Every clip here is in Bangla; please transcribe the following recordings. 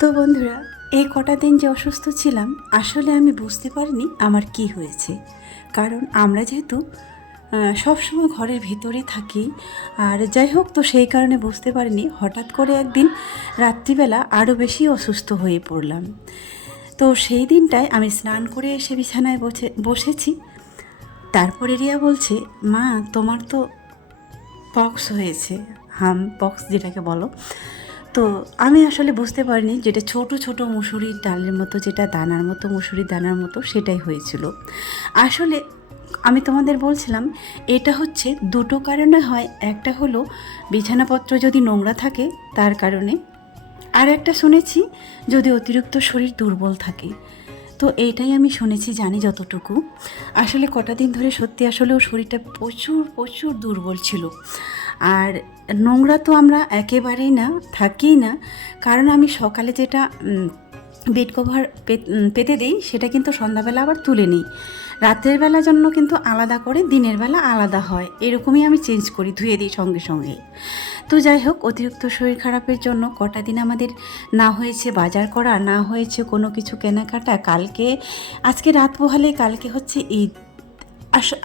তো বন্ধুরা, এই কটা দিন যে অসুস্থ ছিলাম আসলে আমি বুঝতে পারিনি আমার কি হয়েছে। কারণ আমরা যেহেতু সবসময় ঘরের ভিতরে থাকি, আর যাই হোক, তো সেই কারণে বুঝতে পারিনি। হঠাৎ করে একদিন রাত্রিবেলা আরও বেশি অসুস্থ হয়ে পড়লাম। তো সেই দিনটায় আমি স্নান করে এসে বিছানায় বসেছি। তারপরে রিয়া বলছে, মা তোমার তো পক্স হয়েছে, হাম পক্স যেটাকে বলো। তো আমি আসলে বুঝতে পারিনি যেটা ছোট ছোট মুসুরির ডালের মতো, যেটা দানার মতো, মুসুরির দানার মতো, সেটাই হয়েছিল। আসলে আমি তোমাদের বলছিলাম এটা হচ্ছে দুটো কারণে হয়। একটা হলো বিছানাপত্র যদি নোংরা থাকে তার কারণে, আর একটা শুনেছি যদি অতিরিক্ত শরীর দুর্বল থাকে। তো এইটাই আমি শুনেছি, জানি যতটুকু। আসলে কটা দিন ধরে সত্যি আসলেও শরীরটা প্রচুর প্রচুর দুর্বল ছিল। আর নোংরা তো আমরা একেবারেই না, থাকিই না। কারণ আমি সকালে যেটা বেড কভার পেতে দিই সেটা কিন্তু সন্ধ্যাবেলা আবার তুলে নিই। রাতের বেলার জন্য কিন্তু আলাদা করে, দিনের বেলা আলাদা হয়, এরকমই আমি চেঞ্জ করি, ধুয়ে দিই সঙ্গে সঙ্গে। তো যাই হোক, অতিরিক্ত শরীর খারাপের জন্য কটা দিন আমাদের না হয়েছে বাজার করা, না হয়েছে কোনো কিছু কেনাকাটা। আজকে রাত পোহালে কালকে হচ্ছে ঈদ।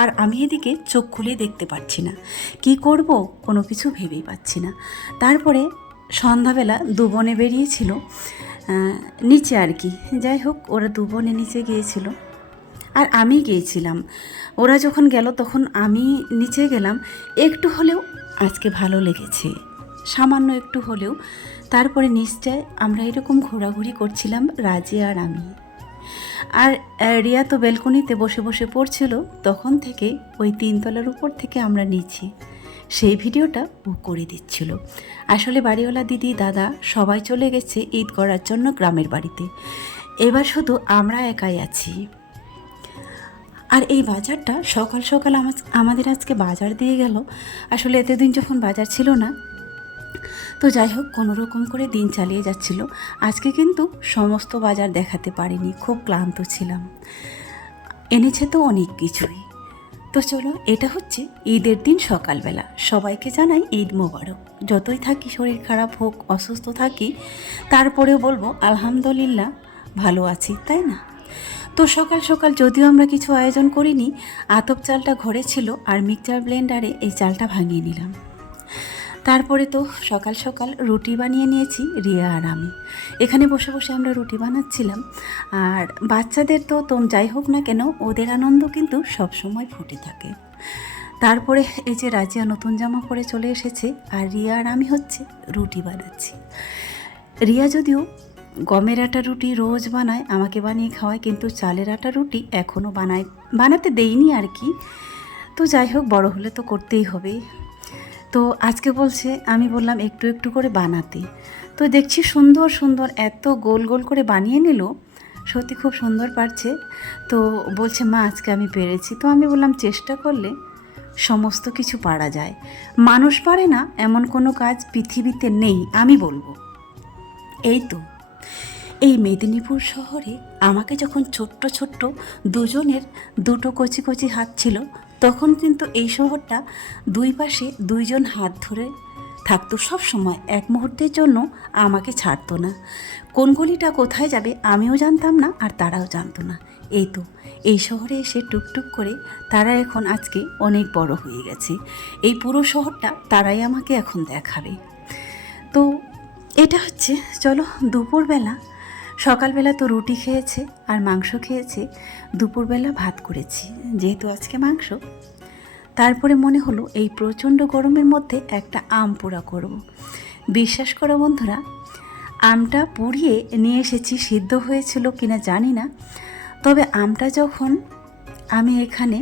আর আমি এদিকে চোখ খুলে দেখতে পাচ্ছি না, কি করব কোনো কিছু ভেবেই পাচ্ছি না। তারপরে সন্ধ্যাবেলা দু বোনে বেরিয়েছিল নিচে আর কি। যাই হোক, ওরা দু বোনে নিচে গিয়েছিল আর আমি গিয়েছিলাম। ওরা যখন গেল তখন আমি নিচে গেলাম। একটু হলেও আজকে ভালো লেগেছে, সামান্য একটু হলেও। তারপরে নিচটায় আমরা এরকম ঘোরাঘুরি করছিলাম, রাজি আর আমি। আর রিয়া তো বেলকনিতে বসে বসে পড়ছিল। তখন থেকে ওই 3 তলার উপর থেকে আমরা নিচে সেই ভিডিওটা ও করে দিচ্ছিল। আসলে বাড়িওয়ালা দিদি, দাদা সবাই চলে গেছে ঈদ করার জন্য গ্রামের বাড়িতে। এবার শুধু আমরা একাই আছি। আর এই বাজারটা সকাল সকাল আমাদের আজকে বাজার দিয়ে গেল। আসলে এতদিন যখন বাজার ছিল না, তো যাই হোক, কোনো রকম করে দিন চালিয়ে যাচ্ছিল। আজকে কিন্তু সমস্ত বাজার দেখাতে পারিনি, খুব ক্লান্ত ছিলাম। এনেছে তো অনেক কিছুই। তো চলো, এটা হচ্ছে ঈদের দিন সকালবেলা। সবাইকে জানাই ঈদ মোবারক। যতই থাকি শরীর খারাপ হোক, অসুস্থ থাকি, তারপরেও বলবো আলহামদুলিল্লাহ ভালো আছি, তাই না? তো সকাল সকাল যদিও আমরা কিছু আয়োজন করিনি, আতপ চালটা ঘরে ছিল আর মিক্সচার ব্লেন্ডারে এই চালটা ভাঙিয়ে নিলাম। তারপরে তো সকাল সকাল রুটি বানিয়ে নিয়েছি রিয়া আর আমি। এখানে বসে বসে আমরা রুটি বানাচ্ছিলাম। আর বাচ্চাদের তো যাই হোক না কেন, ওদের আনন্দ কিন্তু সবসময় ফুটে থাকে। তারপরে এই যে রাজিয়া নতুন জামা পরে চলে এসেছে, আর রিয়া আর আমি হচ্ছে রুটি বানাচ্ছি। রিয়া যদিও গমের আটা রুটি রোজ বানায়, আমাকে বানিয়ে খাওয়ায়, কিন্তু চালের আটা রুটি এখনও বানাতে দেইনি আর কি। তো যাই হোক, বড় হলে তো করতেই হবে। তো আজকে বলছে, আমি বললাম একটু একটু করে বানাতে। তো দেখছি সুন্দর সুন্দর এত গোল গোল করে বানিয়ে নিল, সত্যি খুব সুন্দর পারছে। তো বলছে, মা আজকে আমি পেরেছি। তো আমি বললাম, চেষ্টা করলে সমস্ত কিছু পারা যায়, মানুষ পারে না এমন কোনো কাজ পৃথিবীতে নেই আমি বলবো। এই তো এই মেদিনীপুর শহরে আমাকে যখন ছোট্ট ছোট্ট দুজনের দুটো কচি কচি হাত ছিল, তখন কিন্তু এই শহরটা দুই পাশে দুইজন হাত ধরে থাকতো সব সময়, এক মুহূর্তের জন্য আমাকে ছাড়তো না। কোন গলিটা কোথায় যাবে আমিও জানতাম না, আর তারাও জানতো না। এই তো এই শহরে এসে টুকটুক করে তারা এখন আজকে অনেক বড় হয়ে গেছে। এই পুরো শহরটা তারাই আমাকে এখন দেখাবে। তো এটা হচ্ছে, চলো দুপুরবেলা, সকালবেলা তো রুটি খেয়েছে আর মাংস খেয়েছে, দুপুরবেলা ভাত করেছি যেহেতু আজকে মাংস। তারপরে মনে হলো এই প্রচণ্ড গরমের মধ্যে একটা আম পোড়া করব। বিশ্বাস করো বন্ধুরা, আমটা পুড়িয়ে নিয়ে এসেছি, সিদ্ধ হয়েছিল কিনা জানি না, তবে আমটা যখন আমি এখানে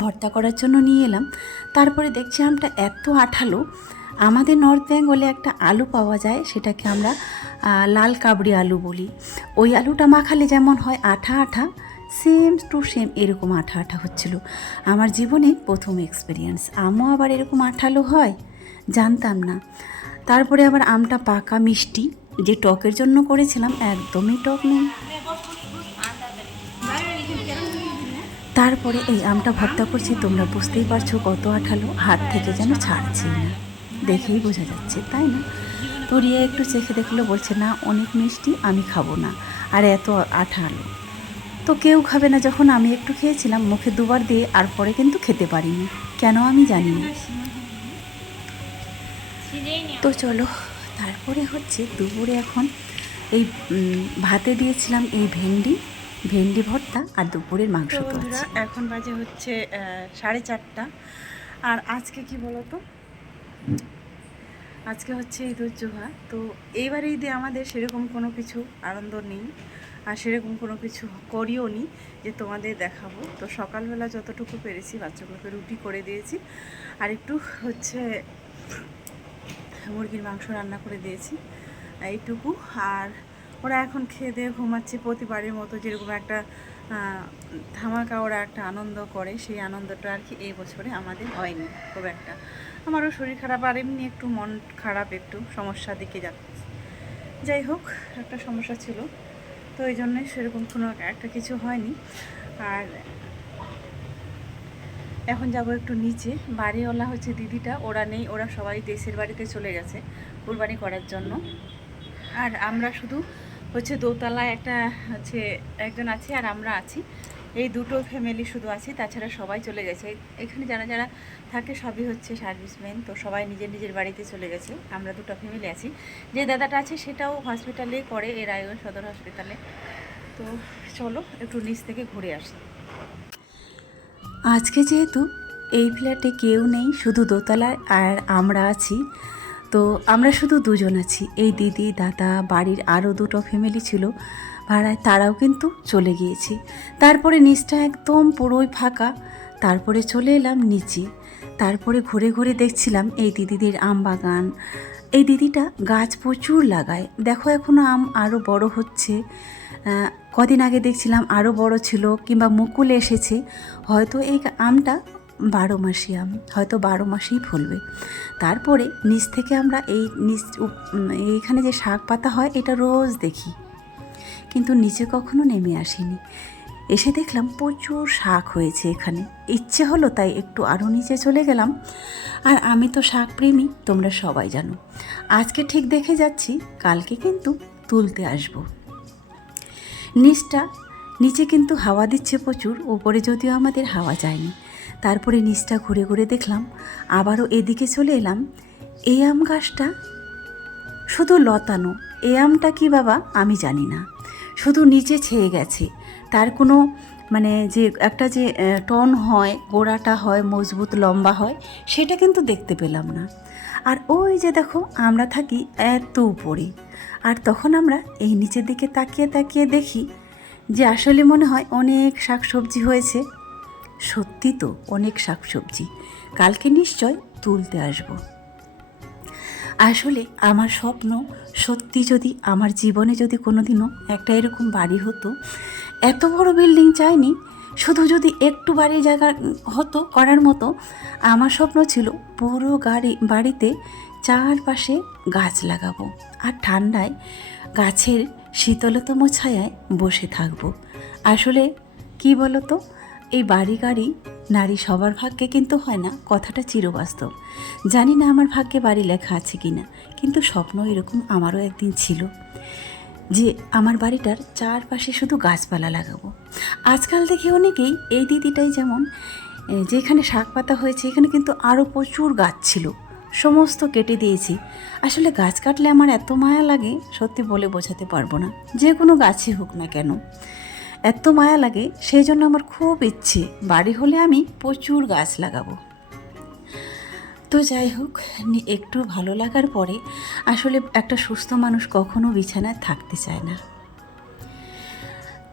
ভর্তা করার জন্য নিয়ে এলাম, তারপরে দেখছি আমটা এত আঠালো। আমাদের নর্থ বেঙ্গলে একটা আলু পাওয়া যায়, সেটাকে আমরা লাল কাবড়ি আলু বলি। ওই আলুটা মাখালে যেমন হয় আঠা আঠা, সেম টু সেম এরকম আঠা আঠা হচ্ছিল। আমার জীবনে প্রথম এক্সপিরিয়েন্স, আমও আবার এরকম আঠালো হয়, জানতাম না। তারপরে আবার আমটা পাকা মিষ্টি, যে টকের জন্য করেছিলাম একদমই টক নেই। তারপরে এই আমটা ভর্তা করছি, তোমরা বুঝতেই পারছো কত আঠালো, হাত থেকে যেন ছাড়ছেই না, দেখেই বোঝা যাচ্ছে, তাই না? তো রিয়া একটু চেখে দেখলো, বলছে না অনেক মিষ্টি, আমি খাবো না, আর এত আঠালো। তো কেউ খাবে না যখন আমি একটু খেয়েছিলাম মুখে দুবার দিয়ে, আর পরে কিন্তু খেতে পারিনি, কেন আমি জানি না। তো চলো, তারপরে হচ্ছে দুপুরে এখন এই ভাতে দিয়েছিলাম এই ভেন্ডি ভর্তা আর দুপুরের মাংস। তো এখন বাজে হচ্ছে 4:30, আর আজকে কি বলতো, আজকে হচ্ছে ঈদ উল জুহা। তো এইবার ঈদে আমাদের সেরকম কোনো কিছু আনন্দ নেই, আর সেরকম কোনো কিছু করিও নি যে তোমাদের দেখাবো। তো সকালবেলা যতটুকু পেরেছি বাচ্চাগুলোকে রুটি করে দিয়েছি, আর একটু হচ্ছে মুরগির মাংস রান্না করে দিয়েছি, এইটুকু। আর ওরা এখন খেয়ে দিয়ে ঘুমাচ্ছে। প্রতিবারের মতো যেরকম একটা ধামাকা ওরা একটা আনন্দ করে, সেই আনন্দটা আর কি এই বছরে আমাদের হয়নি খুব একটা। আমারও শরীর খারাপ, আর এমনি একটু মন খারাপ, একটু সমস্যার দিকে যাচ্ছে। যাই হোক, একটা সমস্যা ছিল, তো এই জন্যই সেরকম কোনো একটা কিছু হয়নি। আর এখন যাব একটু নিচে। বাড়িওয়ালা হচ্ছে দিদিটা, ওরা নেই, ওরা সবাই দেশের বাড়িতে চলে গেছে কুরবানি করার জন্য। আর আমরা শুধু হচ্ছে দোতলায় একটা হচ্ছে একজন আছে, আর আমরা আছি, এই দুটো ফ্যামিলি শুধু আছি, তাছাড়া সবাই চলে গেছে। এখানে যারা যারা থাকে সবই হচ্ছে সার্ভিসম্যান, তো সবাই নিজের নিজের বাড়িতে চলে গেছে। আমরা দুটো ফ্যামিলি আছি। যে দাদাটা আছে সেটাও হসপিটালে করে, এর রায়গঞ্জ সদর হসপিটালে। তো চলো একটু নিচ থেকে ঘুরে আসি। আজকে যেহেতু এই ফ্ল্যাটে কেউ নেই, শুধু দোতলায় আর আমরা আছি, তো আমরা শুধু দুজন আছি, এই দিদি দাদা। বাড়ির আরও দুটো ফ্যামিলি ছিল ভাড়ায়, তারাও কিন্তু চলে গিয়েছে। তারপরে নিচটা একদম পুরোই ফাঁকা। তারপরে চলে এলাম নিচে। তারপরে ঘুরে ঘুরে দেখছিলাম এই দিদিদের আম বাগান। এই দিদিটা গাছ প্রচুর লাগায়, দেখো এখনও আম আরও বড় হচ্ছে। কদিন আগে দেখছিলাম আরও বড় ছিল, কিংবা মুকুল এসেছে। হয়তো এই আমটা 12 মাসি আম, হয়তো 12 মাসেই ফলবে। তারপরে নিচ থেকে আমরা এইখানে যে শাক পাতা হয় এটা রোজ দেখি, কিন্তু নিচে কখনো নেমে আসিনি। এসে দেখলাম প্রচুর শাক হয়েছে এখানে, ইচ্ছে হলো তাই একটু আরও নিচে চলে গেলাম। আর আমি তো শাক প্রেমী, তোমরা সবাই জানো। আজকে ঠিক দেখে যাচ্ছি, কালকে কিন্তু তুলতে আসবো। নিচে কিন্তু হাওয়া দিচ্ছে প্রচুর, ওপরে যদিও আমাদের হাওয়া যায়নি। তারপরে নিচটা ঘুরে ঘুরে দেখলাম, আবারও এদিকে চলে এলাম। এই আম গাছটা শুধু লতানো, এই আমটা কি বাবা আমি জানি না, শুধু নিচে ছেয়ে গেছে। তার কোনো মানে যে একটা যে টন হয়, গোড়াটা হয় মজবুত লম্বা হয়, সেটা কিন্তু দেখতে পেলাম না। আর ওই যে দেখো, আমরা থাকি এত উপরে, আর তখন আমরা এই নিচের দিকে তাকিয়ে তাকিয়ে দেখি যে আসলে মনে হয় অনেক শাকসবজি হয়েছে। সত্যি তো অনেক শাকসবজি, কালকে নিশ্চয় তুলতে আসব। আসলে আমার স্বপ্ন, সত্যি যদি আমার জীবনে যদি কোনোদিনও একটা এরকম বাড়ি হতো, এত বড় বিল্ডিং চাইনি, শুধু যদি একটু বাড়ি জায়গা হতো করার মতো। আমার স্বপ্ন ছিল পুরো বাড়িতে চারপাশে গাছ লাগাবো, আর ঠান্ডায় গাছের শীতলতম ছায়ায় বসে থাকবো। আসলে কি বলতো, এই বাড়ি গাড়ি নারী সবার ভাগ্যে কিন্তু হয় না, কথাটা চিরবাস্তব। জানি না আমার ভাগ্যে বাড়ি লেখা আছে কি না, কিন্তু স্বপ্ন এরকম আমারও একদিন ছিল যে আমার বাড়িটার চারপাশে শুধু গাছপালা লাগাবো। আজকাল দেখি অনেকেই, এই দিদিটাই যেমন, যেখানে শাক পাতা হয়েছে এখানে কিন্তু আরও প্রচুর গাছ ছিল, সমস্ত কেটে দিয়েছি। আসলে গাছ কাটলে আমার এত মায়া লাগে, সত্যি বলে বোঝাতে পারবো না। যে কোনো গাছই হোক না কেন, এত মায়া লাগে। সেই জন্য আমার খুব ইচ্ছে বাড়ি হলে আমি প্রচুর গাছ লাগাবো। তো যাই হোক, একটু ভালো লাগার পরে আসলে একটা সুস্থ মানুষ কখনো বিছানায় থাকতে চায় না।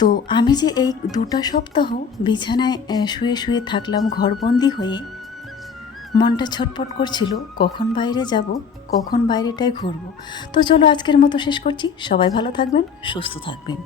তো আমি যে এই 2টা সপ্তাহ বিছানায় শুয়ে শুয়ে থাকলাম ঘরবন্দি হয়ে, মনটা ছটফট করছিল কখন বাইরে যাব, কখন বাইরেটায় ঘুরবো। তো চলো আজকের মতো শেষ করছি। সবাই ভালো থাকবেন, সুস্থ থাকবেন।